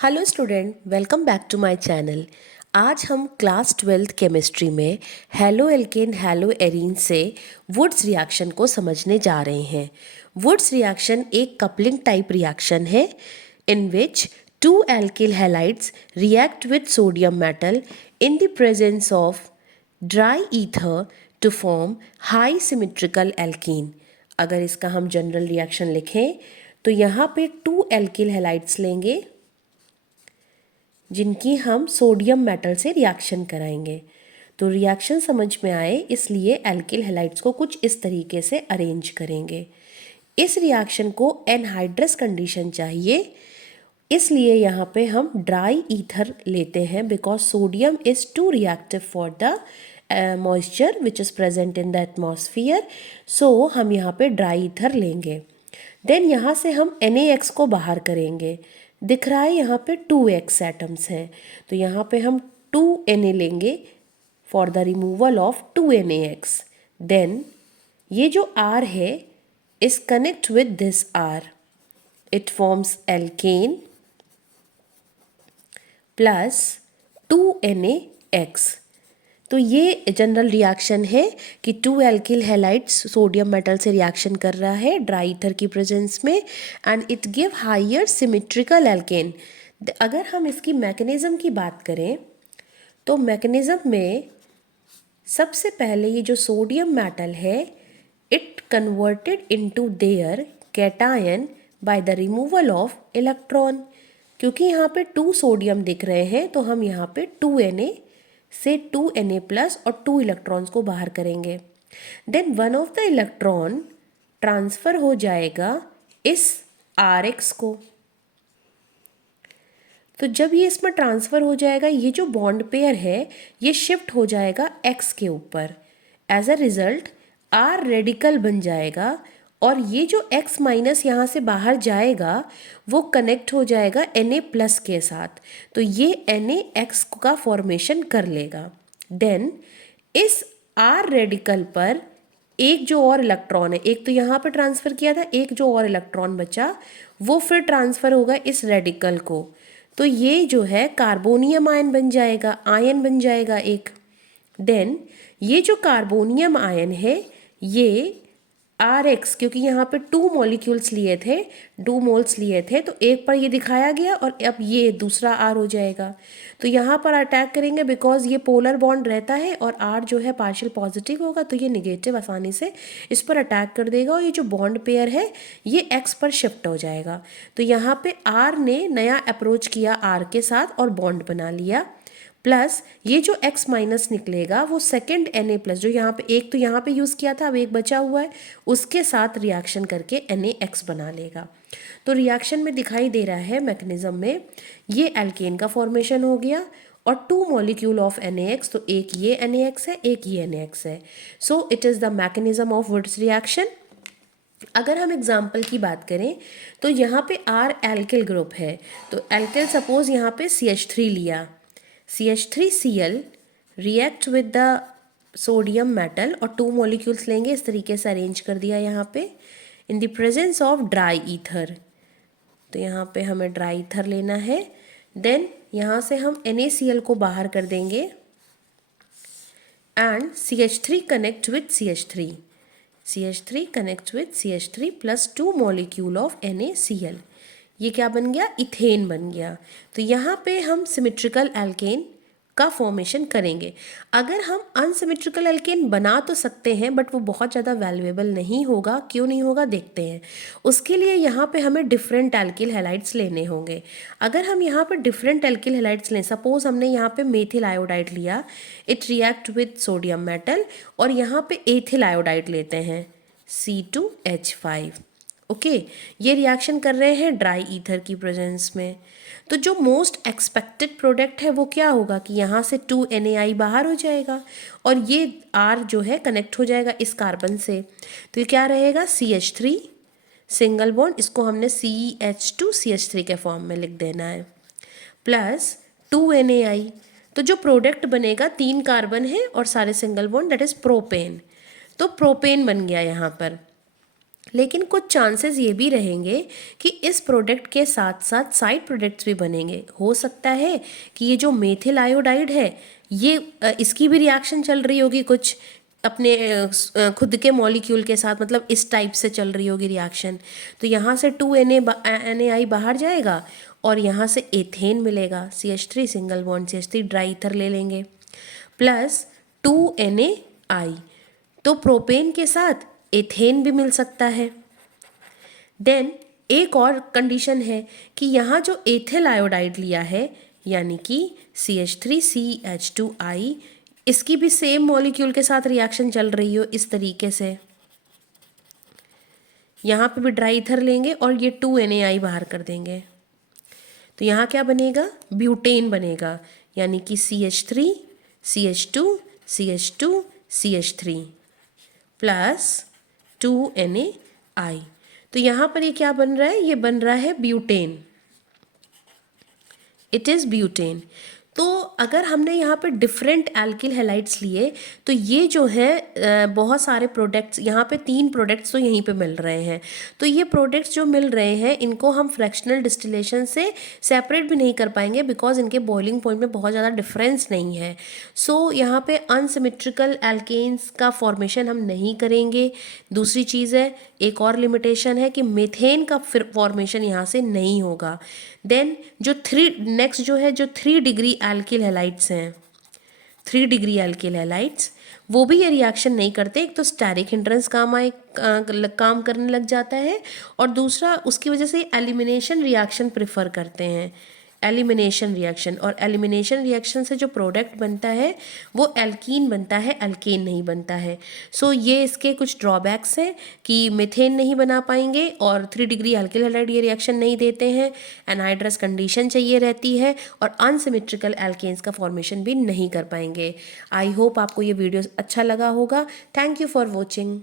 Hello student, welcome back to my channel. आज हम class 12th chemistry में haloalkane haloarene से Wurtz reaction को समझने जा रहे हैं। वुड्स रिएक्शन एक कपलिंग टाइप रिएक्शन है in which two alkyl halides react with sodium metal in the presence of dry ether to form high symmetrical alkene. अगर इसका हम जनरल रिएक्शन लिखें तो यहाँ पे टू एल्किल हैलाइड्स लेंगे जिनकी हम सोडियम मेटल से रिएक्शन कराएंगे। तो रिएक्शन समझ में आए इसलिए एल्किल हैलाइड्स को कुछ इस तरीके से अरेंज करेंगे। इस रिएक्शन को एनहाइड्रस कंडीशन चाहिए, इसलिए यहाँ पे हम ड्राई ईथर लेते हैं because sodium is too reactive for the moisture which is present in the atmosphere. So हम यहाँ पे ड्राई ईथर लेंगे। देन यहाँ से हम NaX को बाहर करेंगे। दिख रहा है यहाँ पे 2x एटम्स हैं, तो यहाँ पे हम 2Na लेंगे for the removal of 2NaX। Then ये जो R है इस connect with this R, it forms alkane plus 2NaX। तो ये जनरल रिएक्शन है कि two alkyl halides sodium metal से रिएक्शन कर रहा है ड्राई ईथर की प्रेजेंस में and it give higher symmetrical alkane. अगर हम इसकी मैकेनिज्म की बात करें तो मैकेनिज्म में सबसे पहले ये जो सोडियम मेटल है it converted into their cation by the removal of electron. क्योंकि यहाँ पे 2 सोडियम दिख रहे हैं तो हम यहाँ पे 2Na से 2Na प्लस और 2 इलेक्ट्रॉन्स को बाहर करेंगे। Then one of the electron transfer हो जाएगा इस Rx को। तो जब ये इसमें ट्रांसफ़र हो जाएगा ये जो बॉन्ड पेयर है ये शिफ्ट हो जाएगा X के ऊपर। As a result R radical बन जाएगा और ये जो X माइनस यहाँ से बाहर जाएगा वो कनेक्ट हो जाएगा Na प्लस के साथ, तो ये NaX का फॉर्मेशन कर लेगा। देन इस R रेडिकल पर एक जो और इलेक्ट्रॉन है, एक तो यहाँ पे ट्रांसफ़र किया था, एक जो और इलेक्ट्रॉन बचा वो फिर ट्रांसफ़र होगा इस रेडिकल को, तो ये जो है कार्बोनियम आयन बन जाएगा, आयन बन जाएगा एक। देन ये जो कार्बोनियम आयन है ये Rx, क्योंकि यहाँ पे 2 मॉलिक्यूल्स लिए थे, 2 मोल्स लिए थे, तो एक पर ये दिखाया गया और अब ये दूसरा R हो जाएगा। तो यहाँ पर अटैक करेंगे बिकॉज ये पोलर बॉन्ड रहता है और R जो है पार्शियल पॉजिटिव होगा तो ये निगेटिव आसानी से इस पर अटैक कर देगा और ये जो बॉन्ड पेयर है ये X पर शिफ्ट हो जाएगा। तो यहाँ पे R ने नया अप्रोच किया R के साथ और बॉन्ड बना लिया, प्लस ये जो X माइनस निकलेगा वो सेकेंड Na प्लस जो यहाँ पे एक तो यहाँ पे यूज़ किया था अब एक बचा हुआ है उसके साथ रिएक्शन करके NaX बना लेगा। तो रिएक्शन में दिखाई दे रहा है मैकेनिज्म में ये एल्केन का फॉर्मेशन हो गया और 2 मॉलिक्यूल ऑफ NaX, तो एक ये NaX है एक ये NaX है। So it is the mechanism of Wurtz reaction. अगर हम एग्जाम्पल की बात करें तो यहाँ पे R एल्किल ग्रुप है, तो एल्किल सपोज यहाँ पे CH3 लिया, CH3Cl react with the sodium metal और 2 मॉलिक्यूल्स लेंगे, इस तरीके से अरेंज कर दिया यहाँ पे इन the presence of dry ether. तो यहाँ पे हमें ड्राई ईथर लेना है। देन यहाँ से हम NaCl को बाहर कर देंगे and CH3 connect with CH3, CH3 connect with CH3 plus 2 molecule of NaCl, ये क्या बन गया, इथेन बन गया। तो यहाँ पे हम सिमेट्रिकल एल्केन का फॉर्मेशन करेंगे। अगर हम अनसिमेट्रिकल एल्केन बना तो सकते हैं बट वो बहुत ज़्यादा वैल्यूएबल नहीं होगा। क्यों नहीं होगा देखते हैं। उसके लिए यहाँ पे हमें डिफरेंट एल्किल हैलाइड्स लेने होंगे। अगर हम यहाँ पे डिफरेंट एल्किल हैलाइड्स लें, सपोज हमने यहाँ पे मेथिल आयोडाइड लिया, it react with sodium metal, और यहाँ पे एथिल आयोडाइड लेते हैं C2H5। ओके, ये रिएक्शन कर रहे हैं ड्राई ईथर की प्रेजेंस में। तो जो मोस्ट एक्सपेक्टेड प्रोडक्ट है वो क्या होगा कि यहाँ से 2NaI बाहर हो जाएगा और ये R जो है कनेक्ट हो जाएगा इस कार्बन से, तो ये क्या रहेगा CH3 सिंगल बॉन्ड, इसको हमने CH2CH3 के फॉर्म में लिख देना है, प्लस 2NaI। तो जो प्रोडक्ट बनेगा 3 कार्बन है और सारे single bond, that is propane, तो प्रोपेन बन गया यहाँ पर। लेकिन कुछ चांसेस ये भी रहेंगे कि इस प्रोडक्ट के साथ साथ साइड प्रोडक्ट्स भी बनेंगे। हो सकता है कि ये जो मेथिल आयोडाइड है ये इसकी भी रिएक्शन चल रही होगी कुछ अपने खुद के मॉलिक्यूल के साथ, मतलब इस टाइप से चल रही होगी रिएक्शन। तो यहाँ से 2Na बाहर जाएगा और यहाँ से एथेन मिलेगा, CH3 single bond CH3 dry ether ले लेंगे, प्लस 2Na। तो प्रोपेन के साथ एथेन भी मिल सकता है। देन एक और कंडीशन है कि यहाँ जो एथिल आयोडाइड लिया है यानी कि CH3CH2I, इसकी भी सेम मॉलिक्यूल के साथ रिएक्शन चल रही हो इस तरीके से। यहाँ पे भी ड्राई ईथर लेंगे और ये 2Na बाहर कर देंगे। तो यहाँ क्या बनेगा, ब्यूटेन बनेगा, यानी कि CH3 CH2 CH2 CH3 plus 2Na। तो यहाँ पर ये क्या बन रहा है, ये बन रहा है ब्यूटेन, इट इज़ ब्यूटेन। तो अगर हमने यहाँ पे डिफरेंट एल्किल हैलाइड्स लिए तो ये जो है बहुत सारे प्रोडक्ट्स, यहाँ पे 3 प्रोडक्ट्स तो यहीं पे मिल रहे हैं। तो ये प्रोडक्ट्स जो मिल रहे हैं इनको हम फ्रैक्शनल डिस्टिलेशन से सेपरेट भी नहीं कर पाएंगे बिकॉज इनके बॉइलिंग पॉइंट में बहुत ज़्यादा डिफरेंस नहीं है। सो यहाँ पे अनसिमेट्रिकल एल्केन्स का फॉर्मेशन हम नहीं करेंगे। दूसरी चीज़ है, एक और लिमिटेशन है कि मीथेन का फॉर्मेशन यहाँ से नहीं होगा। देन जो नेक्स्ट जो है, जो 3 डिग्री एल्किल हैलाइड्स हैं, 3 डिग्री एल्किल हैलाइड्स, वो भी ये रिएक्शन नहीं करते। एक तो स्टेरिक हिंड्रेंस काम करने लग जाता है और दूसरा उसकी वजह से एलिमिनेशन रिएक्शन प्रेफर करते हैं, एलिमिनेशन रिएक्शन। और एलिमिनेशन रिएक्शन से जो प्रोडक्ट बनता है वो एल्कीन बनता है, एल्केन नहीं बनता है। सो ये इसके कुछ ड्रॉबैक्स हैं कि मीथेन नहीं बना पाएंगे और 3 डिग्री एल्किल हैलाइड ये रिएक्शन नहीं देते हैं, एनहाइड्रस कंडीशन चाहिए रहती है और अनसिमेट्रिकल एल्केन्स का फॉर्मेशन भी नहीं कर पाएंगे। आई होप आपको ये वीडियो अच्छा लगा होगा। Thank you for watching.